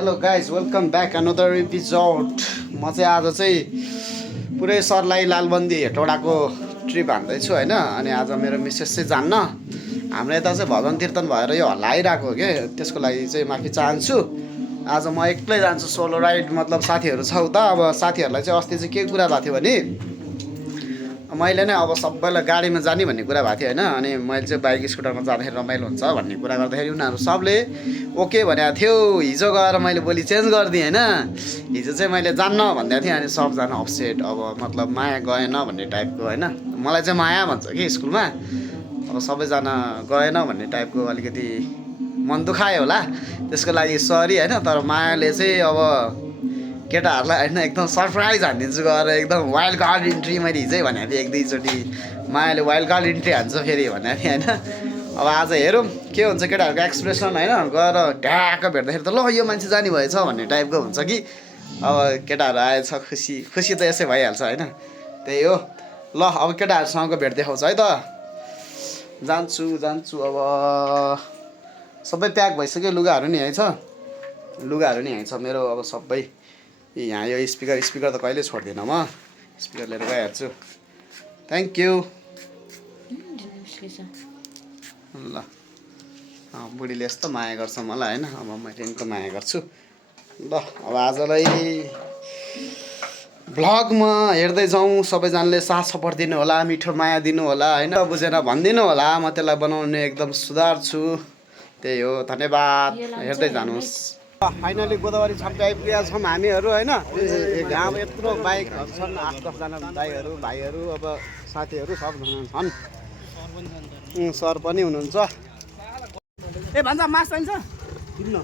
Hello guys welcome back another episode. म चाहिँ आज चाहिँ पुरै सर्लाही लालबन्दी हेटौडाको ट्रिप हान्दैछु होइन। अनि आज मेरो मिसेस चाहिँ जान्न, हाम्रो यता चाहिँ भजन कीर्तन भएर यो हल्ला आइरहेको हो कि त्यसको लागि चाहिँ माफी चाहन्छु। आज म एक्लै जान्छु, सोलो राइड, मतलब साथीहरू छ उता। अब साथीहरूलाई चाहिँ अस्ति चाहिँ के कुरा भएको थियो भने मैले नै अब सबैलाई गाडीमा जाने भन्ने कुरा भएको थियो होइन। अनि मैले चाहिँ बाइक स्कुटरमा जाँदाखेरि रमाइलो हुन्छ भन्ने कुरा गर्दाखेरि उनीहरू सबले ओके भनेको थियो। हिजो गएर मैले भोलि चेन्ज गरिदिएँ होइन। हिजो चाहिँ मैले जान्न भनिदिएको थिएँ, अनि सबजना अपसेट, अब मतलब माया गएन भन्ने टाइपको होइन। मलाई चाहिँ माया भन्छ कि स्कुलमा, अब सबैजना गएन भन्ने टाइपको अलिकति मन दुखायो होला, त्यसको लागि सरी होइन। तर मायाले चाहिँ अब केटाहरूलाई होइन एकदम सरप्राइज हानिदिन्छु गएर, एकदम वाइल्ड कार्ड इन्ट्री। मैले हिजै भनेको थिएँ एक दुईचोटि मायाले वाइल्ड कार्ड इन्ट्री हान्छ फेरि भनेको थिएँ होइन। अब आज हेरौँ के हुन्छ केटाहरूको एक्सप्रेसन होइन। गएर ढ्याक्क भेट्दाखेरि त ल यो मान्छे जाने भएछ भन्ने टाइपको हुन्छ कि अब केटाहरू आएछ, खुसी खुसी त यसै भइहाल्छ होइन। त्यही हो। ल अब केटाहरूसँगको भेट देखाउँछ है त। जान्छु अब सबै प्याक भइसक्यो। लुगाहरू नि यहीँ छ, लुगाहरू नि यहीँ छ मेरो। अब सबै यहाँ यो स्पिकर त कहिले छोड्दिनँ म, स्पिकर लिएर गइहाल्छु। Thank you. ल बुढीले यस्तो माया गर्छ मलाई होइन, अब मैले यिनको माया गर्छु। ल अब आजलाई भ्लगमा हेर्दै जाउँ, सबैजनाले साथ सपोर्ट दिनु होला, मिठो माया दिनु होला होइन। बुझेन भनिदिनु होला, म त्यसलाई बनाउने एकदम सुधार्छु। त्यही हो, धन्यवाद। हेर्दै जानुहोस्। फाइनली गोदावरी छाम्पे आइपुगेका छौँ हामीहरू होइन। यहाँ यत्रो बाइकहरू छन्, 8-10जना दाइहरू भाइहरू, अब साथीहरू सबजना छन्। सर पनि हुनुहुन्छ। ए भन्छ मास चाहिन्छ किन्न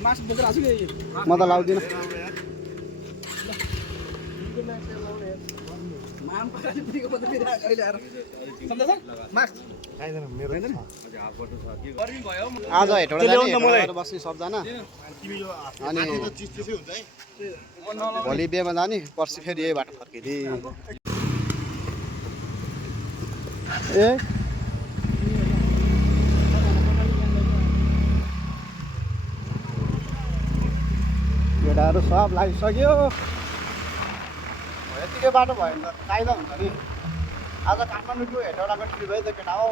मास बोकेर आछु कि म त लाउँदिनँ। आज हेटौडा बस्ने सबजना, अनि भोलि बिहेमा जाने, पर्सि फेरि यही बाटो फर्किने। ए केटाहरू सब लागिसक्यो। यतिकै बाटो भयो भने त कायदा हुन्छ नि। आज काठमाडौँ टु हेटौडाको ट्रिप है त केटा हो।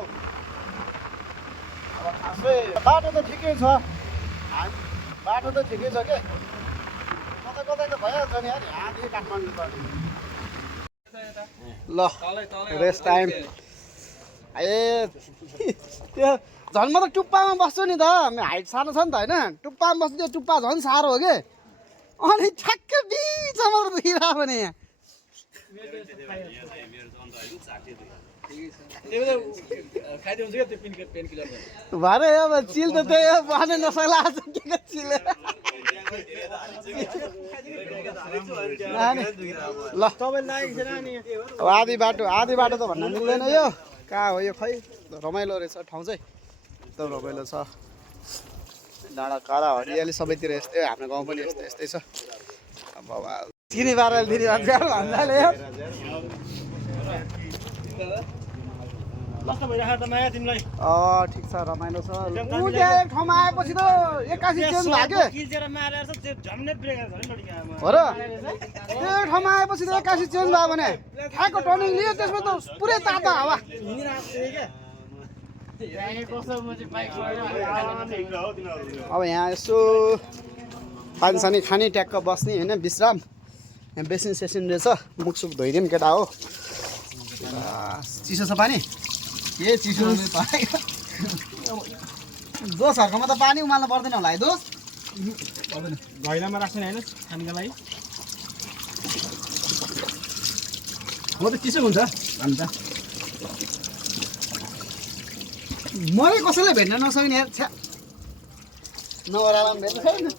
अब खासै बाटो त ठिकै छ, बाटो त ठिकै छ के, कतै कतै त भइहाल्छ नि यार यहाँदेखि काठमाडौँ त। ल रेस्ट टाइम। ए त्यो झन् म त टुप्पामा बस्छु नि त, हाइट सानो छ नि त होइन। टुप्पामा बस्छु, त्यो टुप्पा झन् साह्रो हो कि, अनि ठ्याक्कै बिचमा दुखिरहेको भने यहाँ भरे अब चिल त त्यही हो, बस्नै नसक्ला के चिल। ल आधी बाटो त भन्न मिल्दैन यो कहाँ हो यो, खै रमाइलो रहेछ ठाउँ चाहिँ, एकदम रमाइलो छ। डाँडा काँडा हरियाली सबैतिर यस्तै, हाम्रो गाउँ पनि यस्तै छ। अब चिनी बाह्र दिने मान्छे भन्नाले ठिक छ, रमाइलो छ। एक ठाउँमा आएपछि त एक्कासी चेन्ज भयो हो र। त्यो ठाउँमा आएपछि त एक्कासी चेन्ज भयो भने ठ्याक्क टर्निङ लियो, त्यसमा त पुरै तातो हावा। अब यहाँ यसो पानी सानी खाने, ट्याक्क बस्ने होइन, विश्राम। यहाँ बेसिन सेसिन रहेछ, मुखसुख धोइदिउँ केटा हो। चिसो छ पानी, के चिसो दोषहरूकोमा त पानी उमाल्नु पर्दैन होला है दोष, घैलामा राख्ने होइन खानुको लागि। म त चिसो हुन्छ अन्त मलाई कसैलाई भेट्न नसक्ने यार, छ्या नओरालामा भेट्न सक्नु,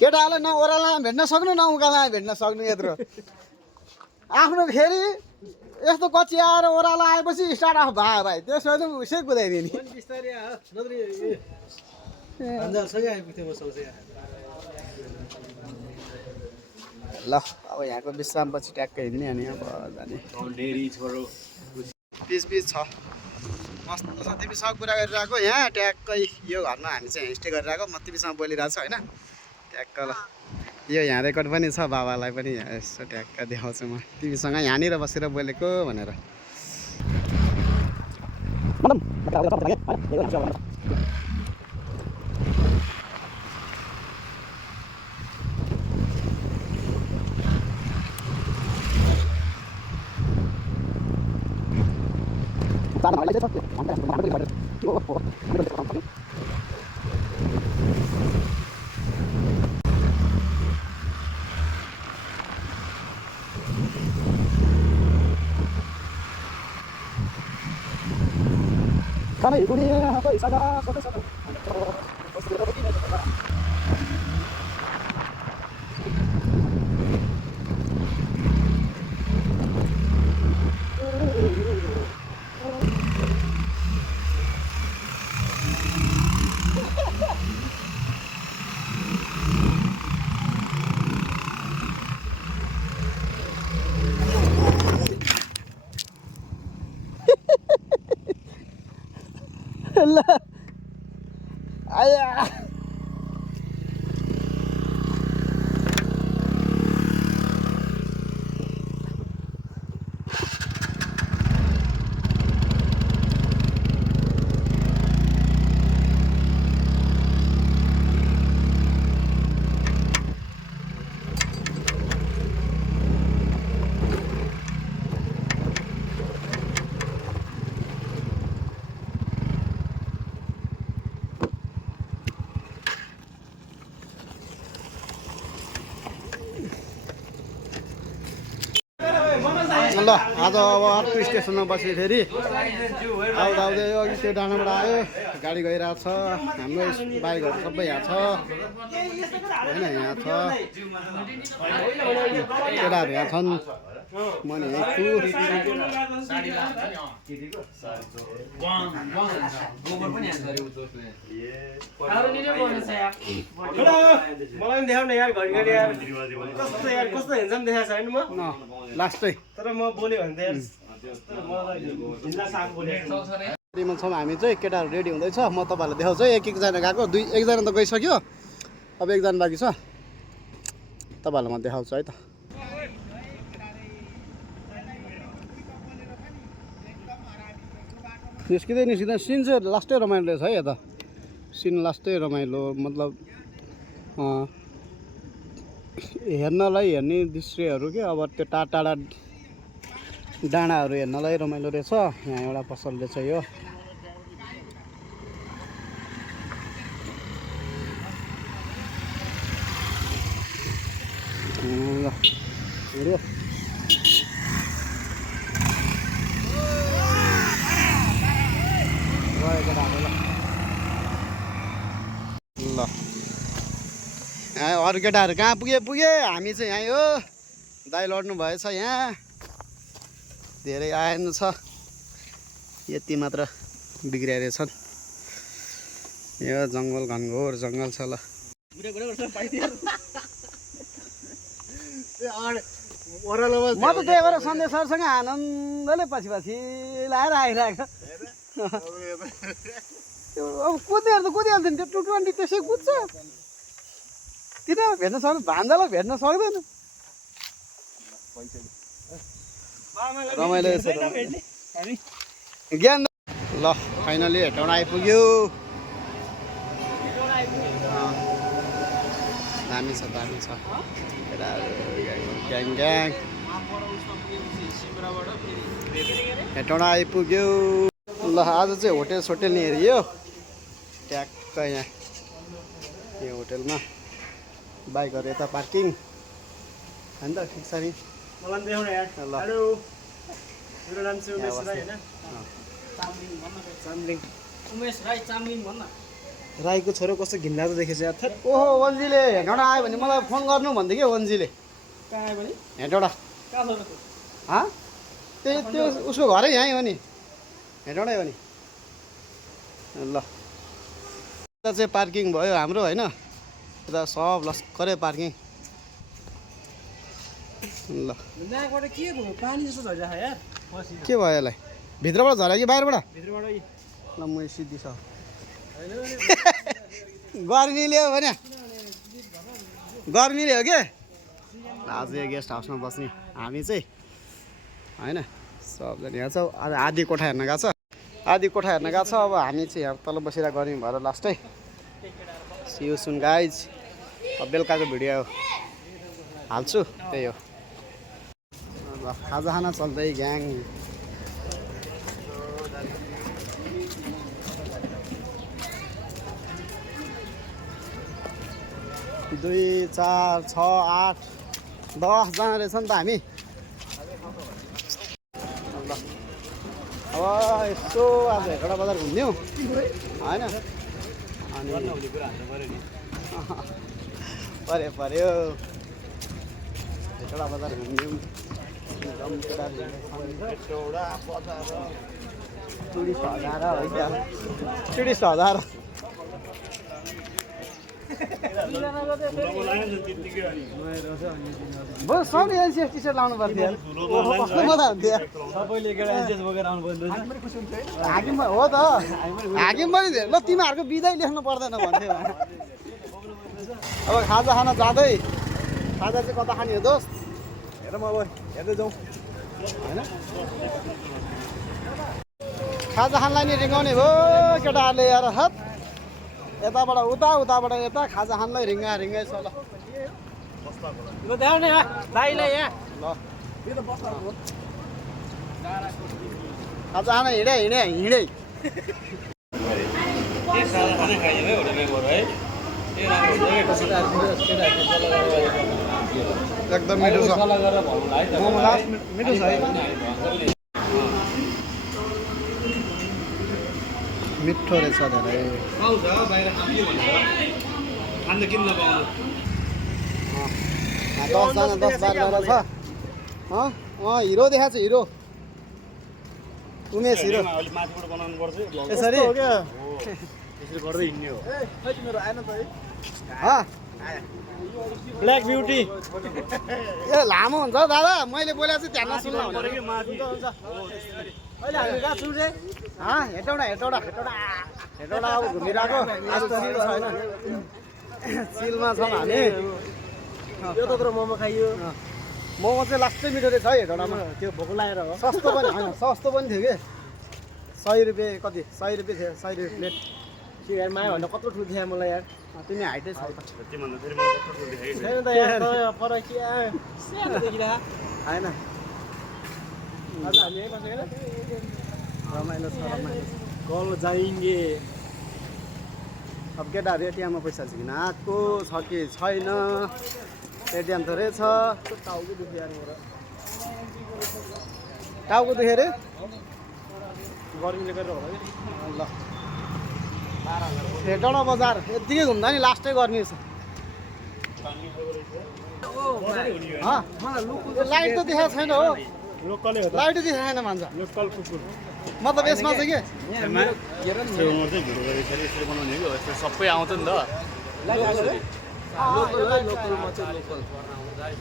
केटाहरूलाई न ओह्रालामा भेट्न सक्नु न उकालामा भेट्न सक्नु। यत्रो आफ्नो फेरि यस्तो कच्ची आएर ओह्रालो आएपछि स्टार्ट अफ भयो भाइ, त्यसमा त उसै कुदाइदिने। ल अब यहाँको विश्रामपछि ट्याक्कै हिँड्ने, अनि अब जाने। पिच छ। मस्त छ तिमीसँग कुरा गरिरहेको यहाँ ट्याक्कै यो घरमा हामी चाहिँ स्टे गरिरहेको म तिमीसँग बोलिरहेको छु होइन ट्याक्क ल यो यहाँ रेकर्ड पनि छ बाबालाई पनि यहाँ यसो ट्याक्क देखाउँछु म तिमीसँग यहाँनिर बसेर बोलेको भनेर ल आया ल आज अब अर्को स्टेसनमा बसेँ फेरि आउँदा आउँदै अघि त्यो डाँडाबाट आयो गाडी गइरहेको छ हाम्रो बाइकहरू सबै यहाँ छ होइन यहाँ छ केटाहरू यहाँ छन् म नि यहीँ छु मलाई देखाउन यार घरिघरि यार कस्तो हेन्सम देखाएको छ होइन म लास्टै तर म बोल्यो भने त यार गाडीमा छौँ हामी चाहिँ केटाहरू रेडी हुँदैछ म तपाईँहरूलाई देखाउँछु है एक एकजना गएको एकजना त गइसक्यो अब एकजना बाँकी छ तपाईँहरूलाई म देखाउँछु है त निस्किँदै निस्किँदै सिन चाहिँ लास्टै रमाइलो रहेछ है यता सिन लास्टै रमाइलो मतलब हेर्नलाई हेर्ने दृश्यहरू के अब त्यो टाढा टाढा डाँडाहरू हेर्नलाई रमाइलो रहेछ यहाँ एउटा पसल रहेछ यो ल हेऱ्यो ल अरू केटाहरू कहाँ पुगे हामी चाहिँ यहीँ हो दाइ लड्नु भएछ यहाँ धेरै आएन छ यति मात्र बिग्रिरहेछन् यो जङ्गल घनघोर जङ्गल छ ल म त त्यही भएर सन्देश सरसँग आनन्दले पछि पछि लाएर आइरहेको अब कुदिहाल्छ नि त्यो 220 त्यसै कुद्छ तिनीहरू भेट्न सक्दैन भान्जालाई भेट्न सक्दैन रमाइलो ज्ञान ल फाइनली हेटौँडा आइपुग्यो दामी छ ग्याङ ग्याङ हेटौँडा आइपुग्यो ल आज चाहिँ होटेल सोटेल नि हेरियो ट्याक्क यहाँ यो होटेलमा बाइकहरू यता पार्किङ होइन त ठिक छ नि मलाई देखाउन यार ल हेलो मेरो नाम चाहिँ उमेश राई हैन चामलिङ उमेश राई चामलिङ भन्न राईको छोरो कस्तो घिनलाग्दो देखेछ यार ओहो वन्जीले हेटौँडा आयो भने मलाई फोन गर्नु भन्दै के वन्जीले कहाँ आयो भने हेटौँडा कहाँ छ त्यो उसको घरै यहीँ हो नि हेटौँडै हो नि ल यता चाहिँ पार्किङ भयो हाम्रो होइन यता सब लस्करै पार्किङ ल नाकबाट के भयो पानी जस्तो झरिरहेको यार के भयो यसलाई भित्रबाट झऱ्यो कि बाहिरबाट भित्रबाट ल म सिद्धि छ गर्मीले हो भने गर्मीले हो के आज यो गेस्ट हाउसमा बस्ने हामी चाहिँ होइन सबजना यहाँ छ अब आधी कोठा हेर्न गएको छ अब हामी चाहिँ यहाँ तल बसेर गर्मी भएर लास्टै सी यू सुन गाइज अब बेलुकाको भिडियो हाल्छु त्यही हो ल खाजा खाना चल्दै ग्याङ 2 4 6 8 10 जना रहेछ नि त हामी अब यसो आज हेटौँडा बजार घुम्यौँ होइन अनि पर्यो हेटौँडा बजार घुम्यौँ टुरिस्ट हजार बस सब एनसिएस टी सर्ट लाउनु पर्थ्यो यार कस्तो मजा हुन्थ्यो यार सबैले एउटा एनसिएस बोकेर आउनु पर्दैन हाकिम हो त हाकिम पनि ल तिमीहरूको बिदाई लेख्नु पर्दैन भन्थ्यो अब खाजा खान जाँदै खाजा चाहिँ कता खाने हो दोस्त हेर म अब हेर्दै जाउँ होइन खाजा खानलाई नि रिङ्गाउने भयो केटाहरूले यार हत यताबाट उता उताबाट यता खाजा खानलाई रिङ्गाइ छ ल खाजा खान हिँडे एकदम मिठो छ मोमो लास्ट मिठो छ है मिठो रहेछ धेरै 10 जना 10 12 छ हिरो देखाएको छ हिरो उमेश हिरो यसरी ब्ल्याक ब्युटी ए लामो हुन्छ दादा मैले बोलेको चाहिँ ध्यान नसुन्नु हेटौँडा अब घुमिरहेको आज त छिटो छैन चिलमा छौँ हामी यो त मोमो खाइयो मोमो चाहिँ लास्टै मिठो रहेछ है हेटौँडामा त्यो भोक लागेर हो सस्तो पनि होइन सस्तो पनि थियो कि 100 रुपियाँ कति 100 रुपियाँ थियो 100 रुपियाँ प्लेट यार माया भन्दा कत्रो ठुलो थियो मलाई यार तिमी हाइटै छ होइन रमाइलो छ कल जाइङ्गे अब केटाहरू एटिएममा पैसा छ किन आएको छ कि छैन एटिएम त रहेछ टाउको दुख्यो यार मेरो टाउको दुख्यो अरे गर्मीले गरेर होला कि ल हेटौँडा बजार यतिकै घुम्दा नि लास्टै गर्मी छ लाइट त देखाएको छैन हो लाइट देखाएको छैन भन्छ म त यसमा चाहिँ के सबै आउँछ नि त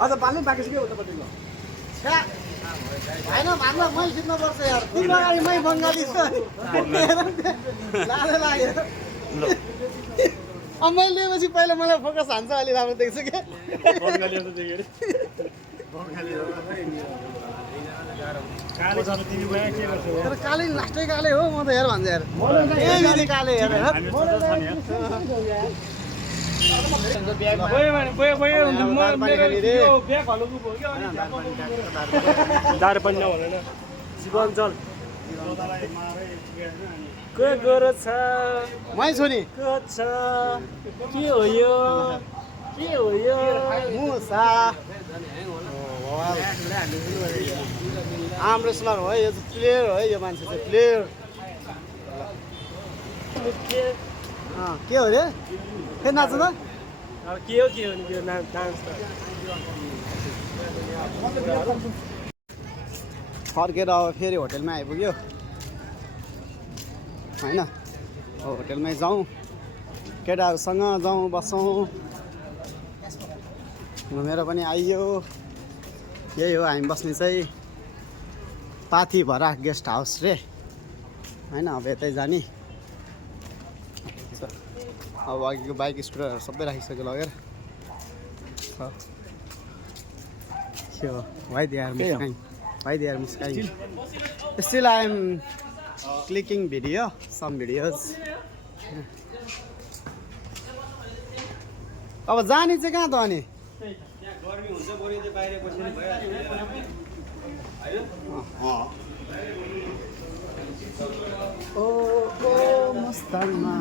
अझ पाल्नु बाँकी छ के उतापट्टि ल होइन भान्दा मै खिच्नुपर्छ यार तिम्रो अगाडि मै बङ्गाली छु लाग्यो अब मैले लिएपछि पहिला मलाई फोकस हान्छ अलि राम्रो देख्छु क्या तर काले लास्टै काले हो म त हेर भन्छ यार यही काले हेर जीवनजल के गरेछ मै छु नि के हो यो मुसा आर्म रेसलर हो यो प्लेयर हो यो मान्छे चाहिँ प्लेयर के हो रे फेरि नाच्छ त के हो नि यो डान्स त फर्केर अब फेरि होटेलमा आइपुग्यो होइन होटेलमै जाउँ केटाहरूसँग जाउँ बसौँ घुमेर पनि आइयो यही हो हामी बस्ने चाहिँ पाथी भरा गेस्ट हाउस रे होइन अब यतै जाने अब अघिको बाइक स्कुटरहरू सबै राखिसक्यो लगेर Why they are Muslim? Why they are Muslim? Still I am clicking video, some videos. अब जाने चाहिँ कहाँ त अनि गर्मी हुन्छ बरु त्यो बाहिर बस्ने भइहाल्यो ओ मुस्तरमा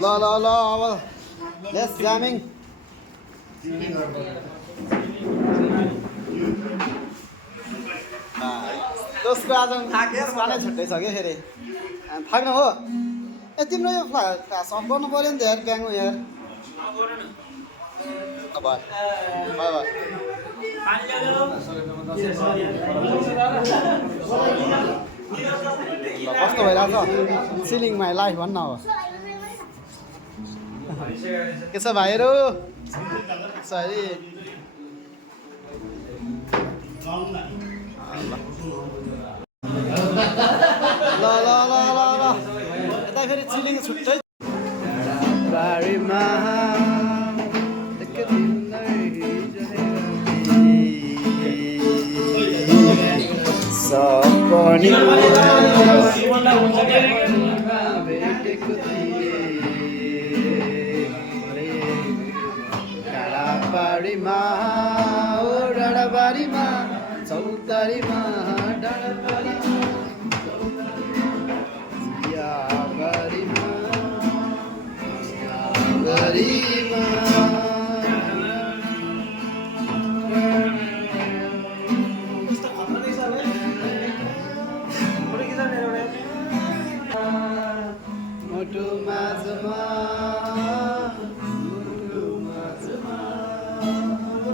ल ल ल अब लेट्स जामिङ दोस्रो आज थाकेर छुट्टै छ क्या फेरि थाक्नु हो ए तिम्रो यो फ्लास अफ गर्नु पऱ्यो नि त यार ब्याङ्क यार बाई बाई बाई कस्तो भइरहेको छ सिलिङ माई लाइफ भन्न अब के छ भाइहरू सरी ल ल ल ल ल यता फेरि चिलिङ छुट्टै बारीमा सपनी भेटेको डाँडाबारीमा ओ डाँडाबारीमा चौतारीमा डाँडाबारीमा चियाबारीमा चियाबारीमा मुटु माझमा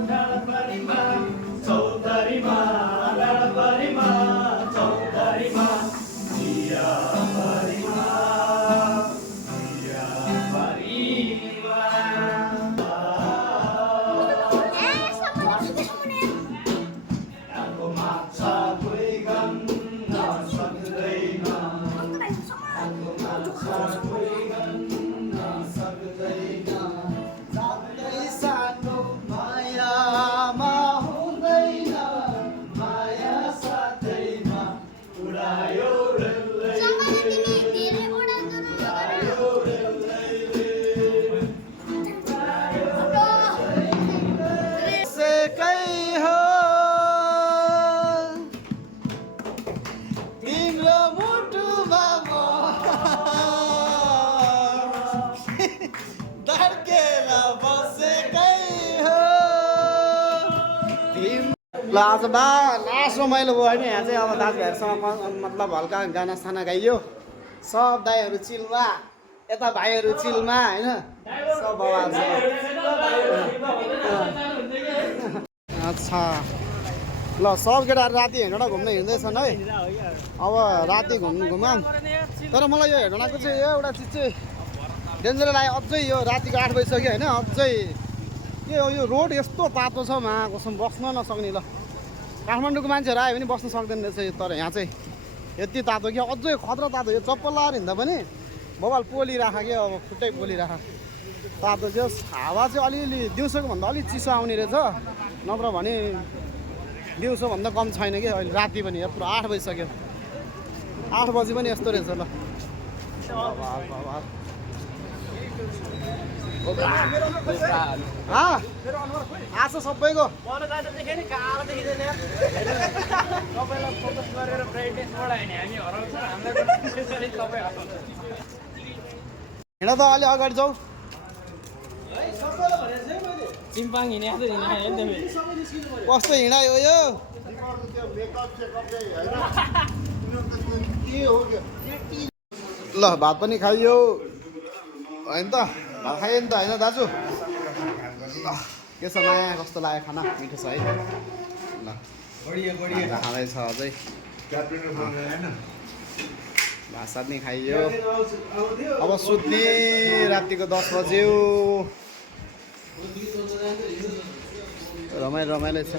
डाँडाबारीमा चौतारीमा डाँडाबारीमा चौतारीमा चियाबारीमा ल आज बा लास्ट रमाइलो भयो होइन यहाँ चाहिँ अब दाजुभाइहरूसँग मतलब हल्का गाना साना गाइयो सब दाईहरू चिलमा यता भाइहरू चिलमा होइन सब बवाल छ अच्छा ल सब केटाहरू राति हेर्न घुम्न हिँड्दैछन् है अब राति घुमाम तर मलाई यो हेर्नको चाहिँ यो एउटा चिज चाहिँ डेन्जर लाग्यो अझै यो रातिको 8 बजिसक्यो होइन अझै यो रोड यस्तो तातो छ मा कसम बस्न नसक्ने ल काठमाडौँको मान्छेहरू आयो भने बस्न सक्दैन रहेछ तर यहाँ चाहिँ यति तातो कि अझै खतरा तातो यो चप्पल लगाएर हिँड्दा पनि बबाल पोलिराख कि अब खुट्टै पोलिराख तातो चाहिँ हावा चाहिँ अलिअलि दिउँसोको भन्दा अलिक चिसो आउने रहेछ नत्र भने दिउँसो भन्दा कम छैन कि अहिले राति पनि यहाँ पुरा 8 बजिसक्यो 8 बजी पनि यस्तो रहेछ ल आज सबैको हिँड त अलि अगाडि जाऊ चिम्पाङ कस्तो हिँडायो यो ल भात पनि खाइयो होइन त भात खाइयो नि त होइन दाजु के छ माया कस्तो लाग्यो खाना मिठो छ है ल खाँदैछ अझै भात सात नि खाइयो अब सुत्ने रातिको 10 बज्यो रमाइलो छ